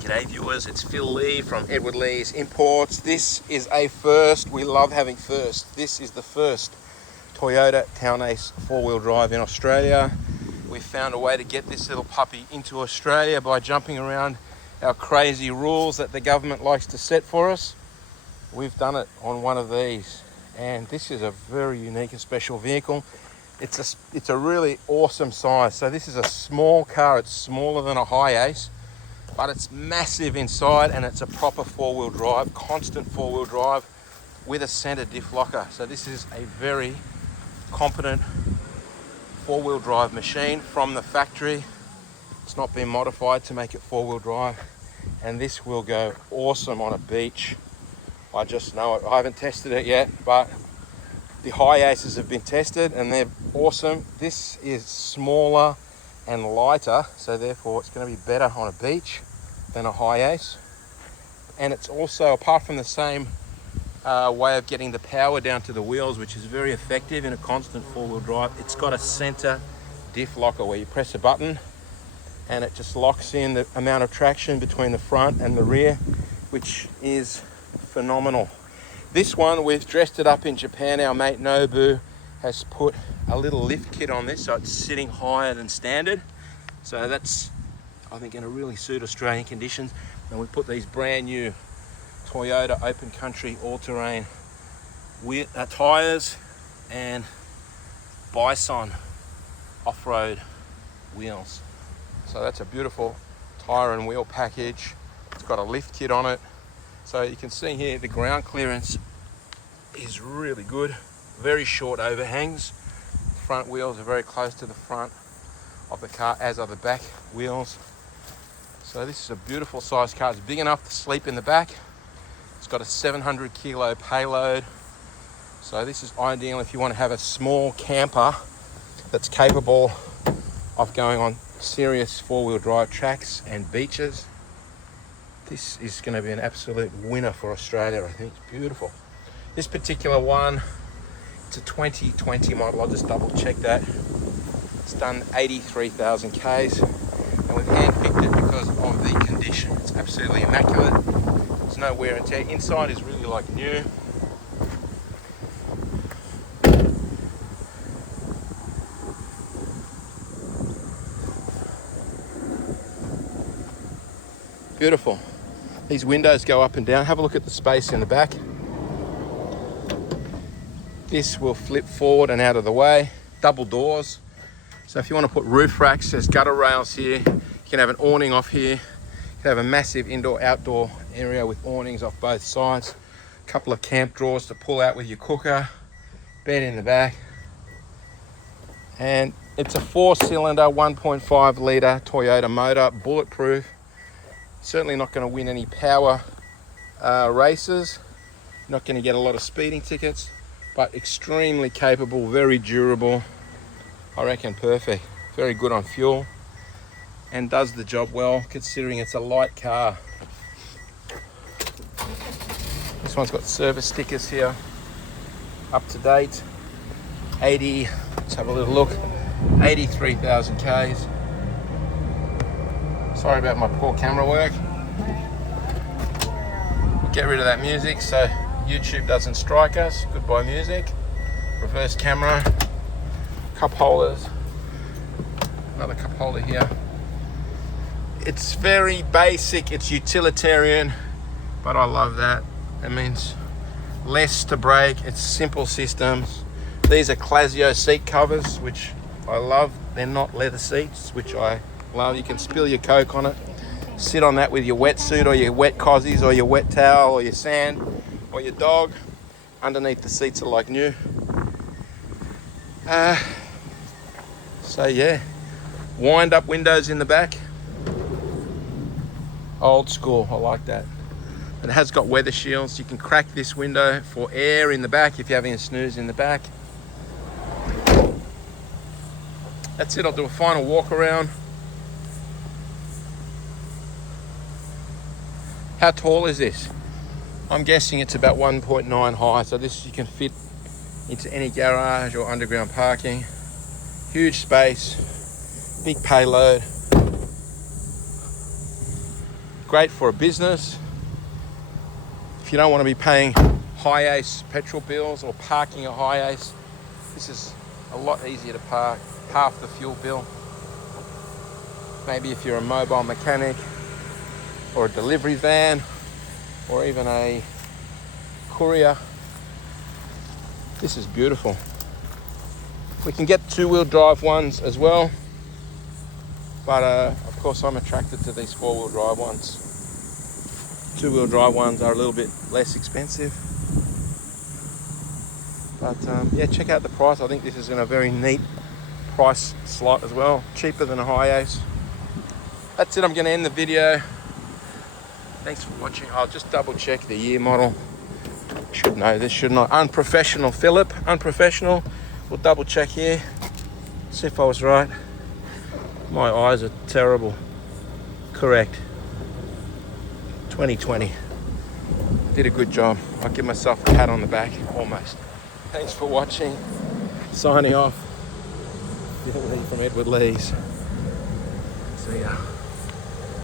G'day viewers, it's Phil Lee from Edward Lee's Imports. This is a first. We love having first. This is the first Toyota Townace four-wheel drive in Australia. We've found a way to get this little puppy into Australia by jumping around our crazy rules that the government likes to set for us. We've done it on one of these, and this is a very unique and special vehicle. It's a really awesome size. So this is a small car. It's smaller than a Hi-Ace, but it's massive inside, and it's a proper four-wheel drive, constant four-wheel drive with a center diff locker. So this is a very competent four-wheel drive machine from the factory. It's not been modified to make it four-wheel drive, and this will go awesome on a beach. I just know it. I haven't tested it yet, but the Hi-Aces have been tested and they're awesome. This is smaller and lighter, so therefore it's going to be better on a beach than a Hi-Ace. And it's also, apart from the same way of getting the power down to the wheels, which is very effective in a constant four-wheel drive, it's got a center diff locker where you press a button and it just locks in the amount of traction between the front and the rear, which is phenomenal. This one, we've dressed it up in Japan. Our mate Nobu has put a little lift kit on this, so it's sitting higher than standard. So that's, I think, going to really suit Australian conditions. And we put these brand new Toyota open country all-terrain tyres and Bison off-road wheels. So that's a beautiful tyre and wheel package. It's got a lift kit on it. So you can see here the ground clearance is really good. Very short overhangs. Front wheels are very close to the front of the car, as are the back wheels. So this is a beautiful size car. It's big enough to sleep in the back. It's got a 700 kilo payload. So this is ideal if you want to have a small camper that's capable of going on serious four-wheel drive tracks and beaches. This is going to be an absolute winner for Australia. I think it's beautiful. This particular one, it's a 2020 model. I'll just double check that. It's done 83,000 Ks, and we've handpicked it because of the condition. It's absolutely immaculate. There's no wear and tear. Inside is really like new. Beautiful. These windows go up and down. Have a look at the space in the back. This will flip forward and out of the way. Double doors. So if you want to put roof racks, there's gutter rails here. You can have an awning off here. You can have a massive indoor-outdoor area with awnings off both sides. A couple of camp drawers to pull out with your cooker. Bed in the back. And it's a 4-cylinder, 1.5 litre Toyota motor, bulletproof. Certainly not going to win any power races. Not going to get a lot of speeding tickets, but extremely capable, very durable. I reckon perfect. Very good on fuel and does the job well considering it's a light car. This one's got service stickers here, up to date. Let's have a little look. 83,000 Ks. Sorry about my poor camera work. We'll get rid of that music so YouTube doesn't strike us. Goodbye music. Reverse camera. Cup holders. Another cup holder here. It's very basic. It's utilitarian, but I love that. It means less to break. It's simple systems. These are Clasio seat covers, which I love. They're not leather seats, which I love. You can spill your Coke on it, sit on that with your wetsuit or your wet cozies or your wet towel or your sand or your dog. Underneath the seats are like new. So yeah, wind up windows in the back. Old school, I like that. It has got weather shields. You can crack this window for air in the back if you're having a snooze in the back. That's it, I'll do a final walk around. How tall is this? I'm guessing it's about 1.9 high, so this you can fit into any garage or underground parking. Huge space, big payload. great for a business. If you don't want to be paying high ace petrol bills or parking a high ace, this is a lot easier to park, half the fuel bill. Maybe if you're a mobile mechanic or a delivery van or even a courier, this is beautiful. We can get two-wheel drive ones as well, but of course I'm attracted to these four-wheel drive ones. Two-wheel drive ones are a little bit less expensive, but yeah, check out the price. I think this is in a very neat price slot as well, cheaper than a high ace. That's it, I'm going to end the video. Thanks for watching. I'll just double check the year model. Should know this, shouldn't I? Unprofessional, Philip. Unprofessional. We'll double check here. See if I was right. My eyes are terrible. Correct. 2020. Did a good job. I'll give myself a pat on the back, almost. Thanks for watching. Signing off. From Edward Lees. See ya.